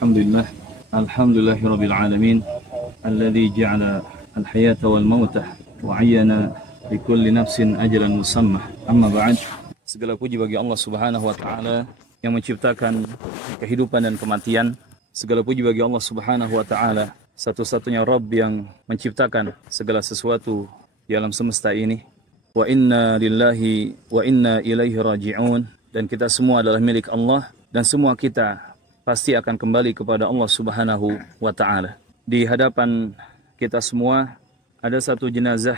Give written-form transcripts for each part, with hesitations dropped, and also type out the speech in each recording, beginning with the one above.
Alhamdulillah, alhamdulillahirabbil alamin, alladzi ja'ala al-hayata wal mauta wa 'ayyana likulli nafsin ajalan musammah. Amma ba'd. Segala puji bagi Allah Subhanahu wa taala yang menciptakan kehidupan dan kematian. Segala puji bagi Allah Subhanahu wa taala, satu-satunya Rabb yang menciptakan segala sesuatu di alam semesta ini. Wa inna lillahi wa inna ilaihi raji'un. Dan kita semua adalah milik Allah dan semua kita pasti akan kembali kepada Allah Subhanahu wa taala. Di hadapan kita semua ada satu jenazah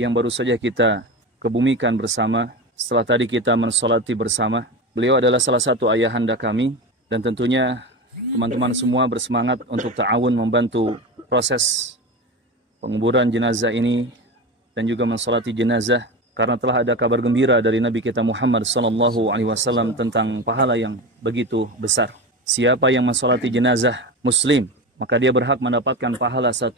yang baru saja kita kebumikan bersama setelah tadi kita mensolati bersama. Beliau adalah salah satu ayahanda kami dan tentunya teman-teman semua bersemangat untuk ta'awun membantu proses penguburan jenazah ini dan juga mensolati jenazah, karena telah ada kabar gembira dari Nabi kita Muhammad SAW tentang pahala yang begitu besar. Siapa yang mensolati jenazah muslim, maka dia berhak mendapatkan pahala 1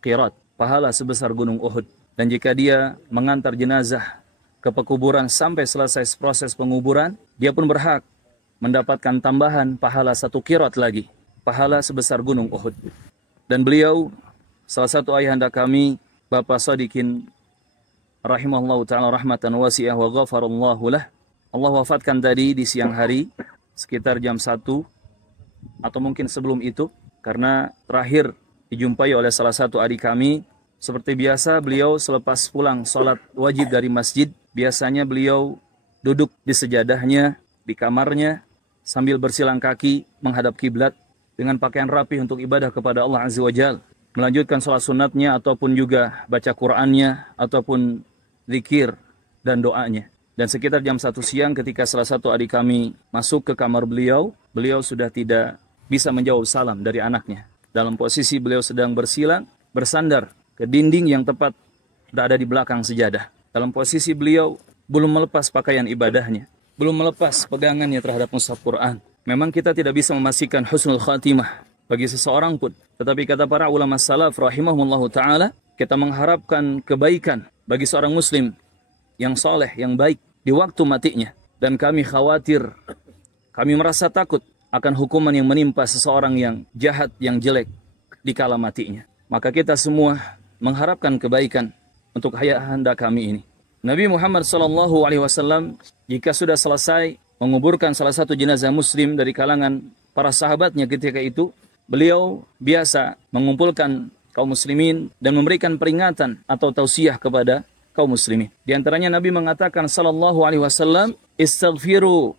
qirat, pahala sebesar gunung Uhud. Dan jika dia mengantar jenazah ke pekuburan sampai selesai proses penguburan, dia pun berhak mendapatkan tambahan pahala 1 qirat lagi, pahala sebesar gunung Uhud. Dan beliau, salah satu ayahanda kami, Bapak Sadikin rahimahullahu ta'ala rahmatan wasi'ah wa ghafarallahu lah. Allah wafatkan tadi di siang hari sekitar jam 1 atau mungkin sebelum itu, karena terakhir dijumpai oleh salah satu adik kami. Seperti biasa beliau selepas pulang sholat wajib dari masjid, biasanya beliau duduk di sejadahnya di kamarnya sambil bersilang kaki menghadap kiblat dengan pakaian rapi untuk ibadah kepada Allah Azza wa Jalla, melanjutkan sholat sunatnya ataupun juga baca Qur'annya ataupun zikir dan doanya. Dan sekitar jam 1 siang ketika salah satu adik kami masuk ke kamar beliau, beliau sudah tidak bisa menjawab salam dari anaknya. Dalam posisi beliau sedang bersilang, bersandar ke dinding yang tepat berada di belakang sejadah. Dalam posisi beliau belum melepas pakaian ibadahnya, belum melepas pegangannya terhadap mushaf Quran. Memang kita tidak bisa memastikan husnul khatimah bagi seseorang pun. Tetapi kata para ulama salaf rahimahumullahu ta'ala, kita mengharapkan kebaikan bagi seorang muslim yang soleh, yang baik di waktu matinya. Dan kami khawatir, kami merasa takut akan hukuman yang menimpa seseorang yang jahat, yang jelek di kala matinya. Maka kita semua mengharapkan kebaikan untuk ayahanda kami ini. Nabi Muhammad SAW jika sudah selesai menguburkan salah satu jenazah muslim dari kalangan para sahabatnya ketika itu, beliau biasa mengumpulkan kaum muslimin dan memberikan peringatan atau tausiah kepada kaum muslimin. Di antaranya Nabi mengatakan sallallahu alaihi wasallam, istaghfiru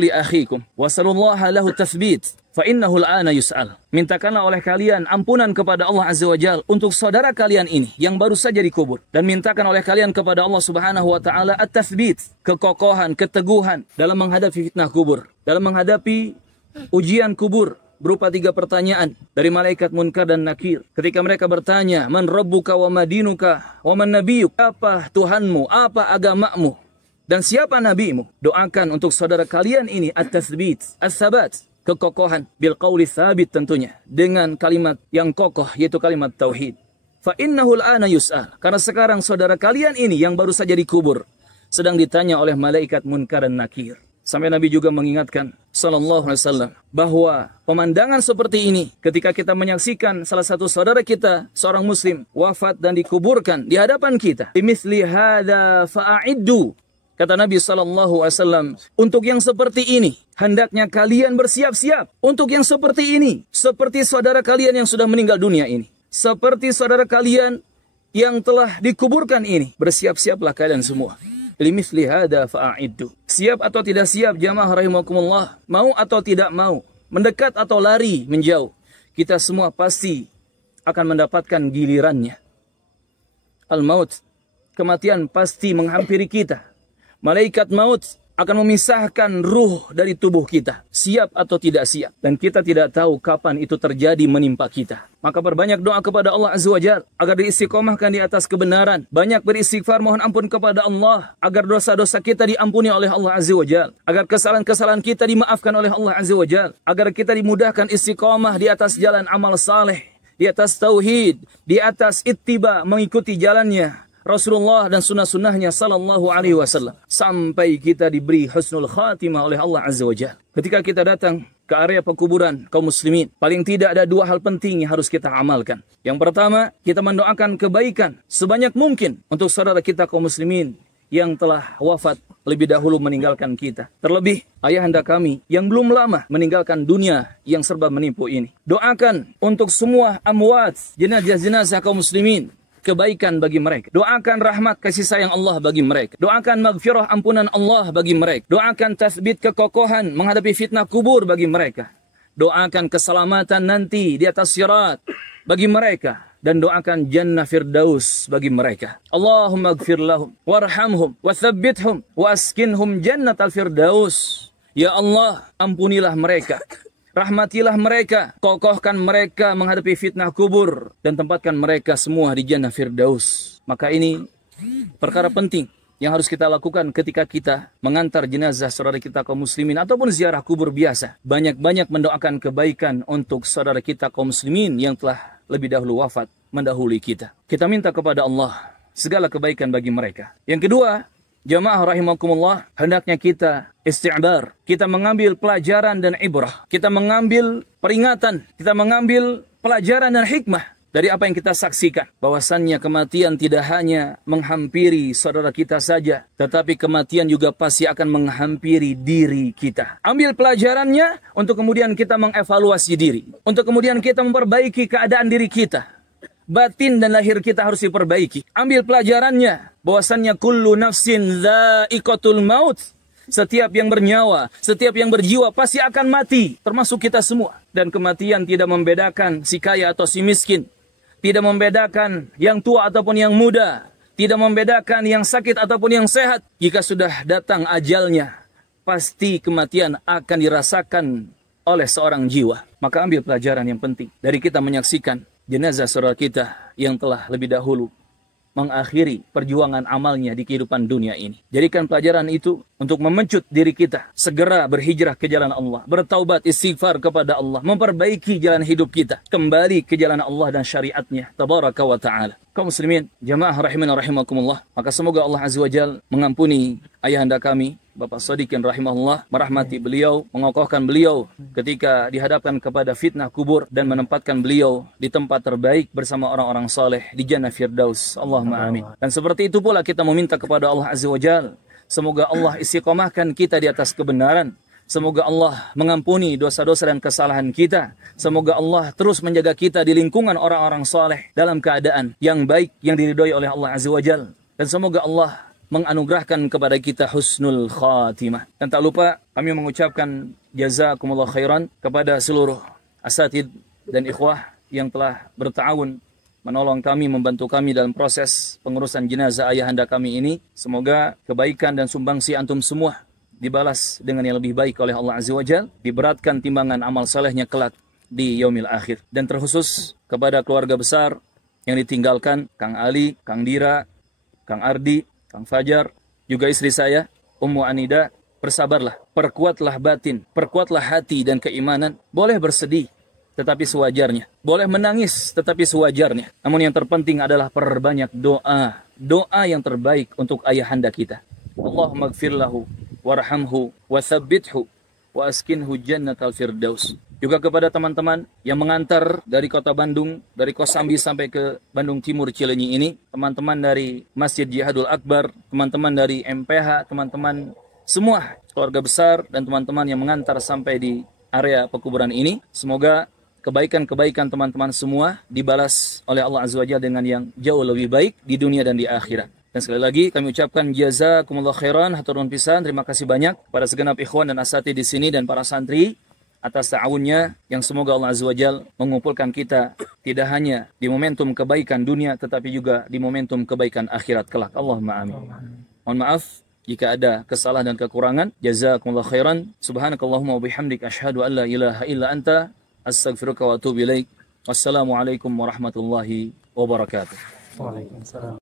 li akhikum wa sallallahu lahu tathbit fa innahu al'ana yus'al. Mintakanlah oleh kalian ampunan kepada Allah Azza wa Jalla untuk saudara kalian ini yang baru saja dikubur, dan mintakan oleh kalian kepada Allah Subhanahu wa taala at-tathbit, kekokohan, keteguhan dalam menghadapi fitnah kubur, dalam menghadapi ujian kubur berupa 3 pertanyaan dari malaikat Munkar dan Nakir. Ketika mereka bertanya, man rabbuka wa madinuka wa man nabiyuk, apa Tuhanmu, apa agamamu, dan siapa nabimu? Doakan untuk saudara kalian ini at-tathbit, as-sabat, kekokohan, bil qawli thabit, tentunya dengan kalimat yang kokoh, yaitu kalimat tauhid. Fa innahu al-ana yus'al, karena sekarang saudara kalian ini yang baru saja dikubur sedang ditanya oleh malaikat Munkar dan Nakir. Sampai Nabi juga mengingatkan sallallahu alaihi wasallam bahwa pemandangan seperti ini ketika kita menyaksikan salah satu saudara kita, seorang muslim, wafat dan dikuburkan di hadapan kita. Bimithli hadza fa'iddu, kata Nabi sallallahu alaihi wasallam, untuk yang seperti ini hendaknya kalian bersiap-siap. Untuk yang seperti ini, seperti saudara kalian yang sudah meninggal dunia ini, seperti saudara kalian yang telah dikuburkan ini, bersiap-siaplah kalian semua. Limithli hada fa'iddu. Siap atau tidak siap, jamaah rahimakumullah, mau atau tidak mau, mendekat atau lari menjauh, kita semua pasti akan mendapatkan gilirannya. Al-maut, kematian pasti menghampiri kita. Malaikat maut akan memisahkan ruh dari tubuh kita, siap atau tidak siap, dan kita tidak tahu kapan itu terjadi menimpa kita. Maka berbanyak doa kepada Allah Azza wa Jalla agar diistiqomahkan di atas kebenaran. Banyak beristighfar, mohon ampun kepada Allah agar dosa-dosa kita diampuni oleh Allah Azza wa Jalla, agar kesalahan-kesalahan kita dimaafkan oleh Allah Azza wa Jalla, agar kita dimudahkan istiqomah di atas jalan amal saleh, di atas tauhid, di atas ittiba, mengikuti jalannya Rasulullah dan sunnah-sunnahnya sallallahu alaihi wasallam, sampai kita diberi husnul khatimah oleh Allah Azza wa Jalla. Ketika kita datang ke area pekuburan kaum muslimin, paling tidak ada dua hal penting yang harus kita amalkan. Yang pertama, kita mendoakan kebaikan sebanyak mungkin untuk saudara kita kaum muslimin yang telah wafat lebih dahulu meninggalkan kita. Terlebih ayahanda kami yang belum lama meninggalkan dunia yang serba menipu ini. Doakan untuk semua amwat, jenazah-jenazah kaum muslimin, kebaikan bagi mereka. Doakan rahmat kasih sayang Allah bagi mereka. Doakan maghfirah ampunan Allah bagi mereka. Doakan tathbit kekokohan menghadapi fitnah kubur bagi mereka. Doakan keselamatan nanti di atas sirat bagi mereka. Dan doakan jannah firdaus bagi mereka. Allahumma gfir lahum, warhamhum, wa thabbithum, wa askinhum jannatal firdaus. Ya Allah, ampunilah mereka. Rahmatilah mereka, kokohkan mereka menghadapi fitnah kubur, dan tempatkan mereka semua di jannah firdaus. Maka ini perkara penting yang harus kita lakukan ketika kita mengantar jenazah saudara kita kaum muslimin ataupun ziarah kubur biasa. Banyak-banyak mendoakan kebaikan untuk saudara kita kaum muslimin yang telah lebih dahulu wafat mendahului kita. Kita minta kepada Allah segala kebaikan bagi mereka. Yang kedua, jamaah rahimakumullah, hendaknya kita isti'bar. Kita mengambil pelajaran dan ibrah. Kita mengambil peringatan. Kita mengambil pelajaran dan hikmah dari apa yang kita saksikan. Bahwasannya kematian tidak hanya menghampiri saudara kita saja, tetapi kematian juga pasti akan menghampiri diri kita. Ambil pelajarannya untuk kemudian kita mengevaluasi diri. Untuk kemudian kita memperbaiki keadaan diri kita. Batin dan lahir kita harus diperbaiki. Ambil pelajarannya. Bahwasannya kullu nafsin dha'iqatul maut. Setiap yang bernyawa, setiap yang berjiwa pasti akan mati. Termasuk kita semua. Dan kematian tidak membedakan si kaya atau si miskin. Tidak membedakan yang tua ataupun yang muda. Tidak membedakan yang sakit ataupun yang sehat. Jika sudah datang ajalnya, pasti kematian akan dirasakan oleh seorang jiwa. Maka ambil pelajaran yang penting dari kita menyaksikan jenazah saudara kita yang telah lebih dahulu mengakhiri perjuangan amalnya di kehidupan dunia ini. Jadikan pelajaran itu untuk memencut diri kita. Segera berhijrah ke jalan Allah. Bertaubat, istighfar kepada Allah. Memperbaiki jalan hidup kita. Kembali ke jalan Allah dan syariatnya. Tabaraka wa ta'ala. Kaum muslimin, jamaah rahimin rahimakumullah. Maka semoga Allah Azza wa Jal mengampuni ayahanda kami, Bapak Shadiqin rahimahullah, merahmati beliau, mengokohkan beliau ketika dihadapkan kepada fitnah kubur dan menempatkan beliau di tempat terbaik bersama orang-orang saleh di jannah firdaus. Allahumma amin. Dan seperti itu pula kita meminta kepada Allah Azza wa Jal, semoga Allah istiqomahkan kita di atas kebenaran. Semoga Allah mengampuni dosa-dosa dan kesalahan kita. Semoga Allah terus menjaga kita di lingkungan orang-orang saleh dalam keadaan yang baik yang diridhoi oleh Allah Azza wa Jal. Dan semoga Allah menganugerahkan kepada kita husnul khatimah. Dan tak lupa kami mengucapkan jazakumullah khairan kepada seluruh asatid dan ikhwah yang telah berta'awun menolong kami, membantu kami dalam proses pengurusan jenazah ayahanda kami ini. Semoga kebaikan dan sumbangsi antum semua dibalas dengan yang lebih baik oleh Allah Azza wa Jal, diberatkan timbangan amal salehnya kelak di yaumil akhir. Dan terkhusus kepada keluarga besar yang ditinggalkan, Kang Ali, Kang Dira, Kang Ardi, Kang Fajar, juga istri saya, Ummu Anida, bersabarlah, perkuatlah batin, perkuatlah hati dan keimanan. Boleh bersedih, tetapi sewajarnya. Boleh menangis, tetapi sewajarnya. Namun yang terpenting adalah perbanyak doa. Doa yang terbaik untuk ayahanda kita. Allahumma gfir lahu, warhamhu, wa thabbithu, wa askinhu jannatal firdaus. Juga kepada teman-teman yang mengantar dari kota Bandung, dari Kosambi sampai ke Bandung Timur Cileunyi ini, teman-teman dari Masjid Jihadul Akbar, teman-teman dari MPH, teman-teman semua keluarga besar dan teman-teman yang mengantar sampai di area pekuburan ini, semoga kebaikan-kebaikan teman-teman semua dibalas oleh Allah Azza wa Jalla dengan yang jauh lebih baik di dunia dan di akhirat. Dan sekali lagi kami ucapkan jazakumullah khairan, hatur nuhun pisan, terima kasih banyak pada segenap ikhwan dan asatidz di sini dan para santri atas ta'awunnya yang semoga Allah Azza wa Jalla mengumpulkan kita tidak hanya di momentum kebaikan dunia tetapi juga di momentum kebaikan akhirat kelak. Allahumma amin. Mohon maaf jika ada kesalahan dan kekurangan. Jazakumullah khairan. Subhanakallahumma wa bihamdik asyhadu an la ilaha illa anta astaghfiruka wa atubu ilaik. Wassalamualaikum warahmatullahi wabarakatuh. Waalaikumsalam.